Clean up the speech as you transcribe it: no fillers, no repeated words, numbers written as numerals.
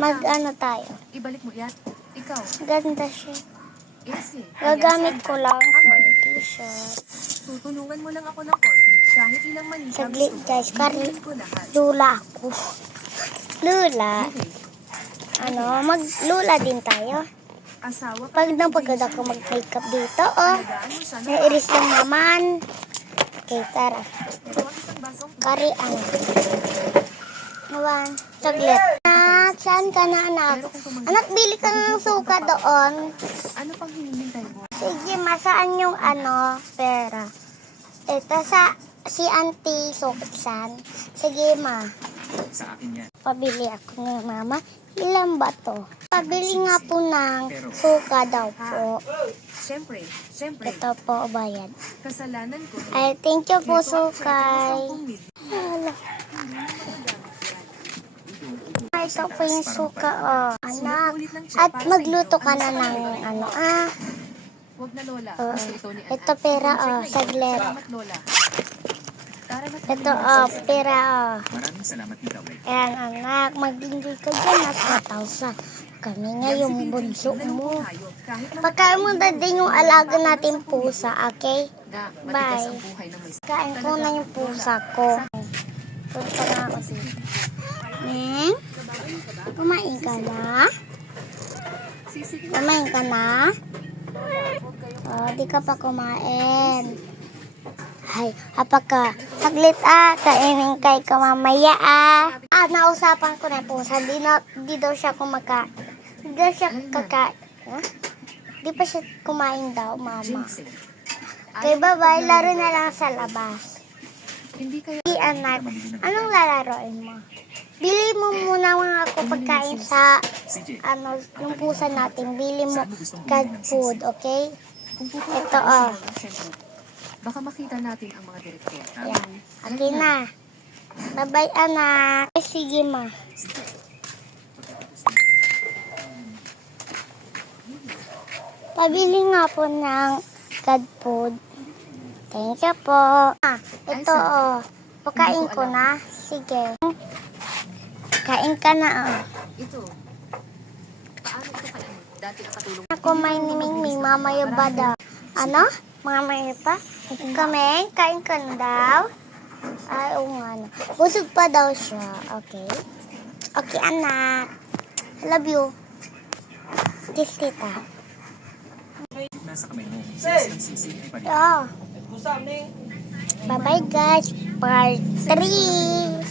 Mag-ano tayo? Ibalik mo yan. Ikaw. Ganda siya. Easy. Gagamit ko lang for t-shirt. Tutulungan mo lang ako ng konti. Kahit ilang mali ka Saglit gusto mo, guys, bibilin ko lahat. lula ako. Lula. Okay. Maglula din tayo. Asawa ka Pag ni napagod Jason. ako mag-makeup dito, oh. Alagaan mo siya ng Nairis lang naman. Okay, tara. Ito ang isang basong Kari, ano? Nawan, saglit. Anak, saan ka na, anak? Anak, bili ka ng suka doon. ano pang hinihintay mo? Sige, masaan yung pera? Ito si Auntie Suksan. Sige, ma. Sa akin yan. Pabili ako ng mama. Ilan ba to? Pabili nga po ng suka daw po. Siyempre. Ito po, bayad. Kasalanan ko. Ay, thank you po, Ito ang sukay. 10,000 Hala. Ay, ito po yung suka, oh. Anak. At magluto ka na ng Huwag na lola. Oo. Gusto ito ni Ito pera, oh. Saglit. Salamat lola. Tara na. Ito, oh. Pera, oh. Maraming salamat dito, Wei. Ayan, anak. Mag-enjoy ka dyan at 1,000. Kami nga yung bunso mo. Pagkain mo na din yung alaga natin pusa, okay? Bye. Kain ko na yung pusa ko. Punta na ako siya. Neng, kumain ka na? Kumain ka na? Oh, di ka pa kumain. Ay, ka. Saglit kainin kay ka mamaya nausapan ko na yung pusa. Di daw siya kumakain. Di daw siya kakain. Di pa siya kumain daw, mama. Okay, bye-bye. Laro na lang sa labas. Hindi kayo. Anak, anong lalaroin mo? Bili mo muna mga ako pagkain sa CJ, yung pusa natin. Bili mo cat food, okay? Kung pupunta Ito, tayo oh. sa mall, syempre, baka makita natin ang mga direktor. Yan. Okay na. Bye-bye, anak. Sige, ma. Pabili nga po ng cat food. Thank you po. Ito, oh. Pakain ko na. Sige. Kain ka na, oh. Ito. Paano ito kainin? Dati nakatulong. Ako may niming mamaya ba daw? Ano? Mamaya pa? Kami? Kain ka na daw? Ay, oo nga na. Busog pa daw siya. Okay. Okay, anak. I love you. Kiss tita. nasa kamay mo. Sisi ay pali. Oh. Bye-bye guys. Part 3.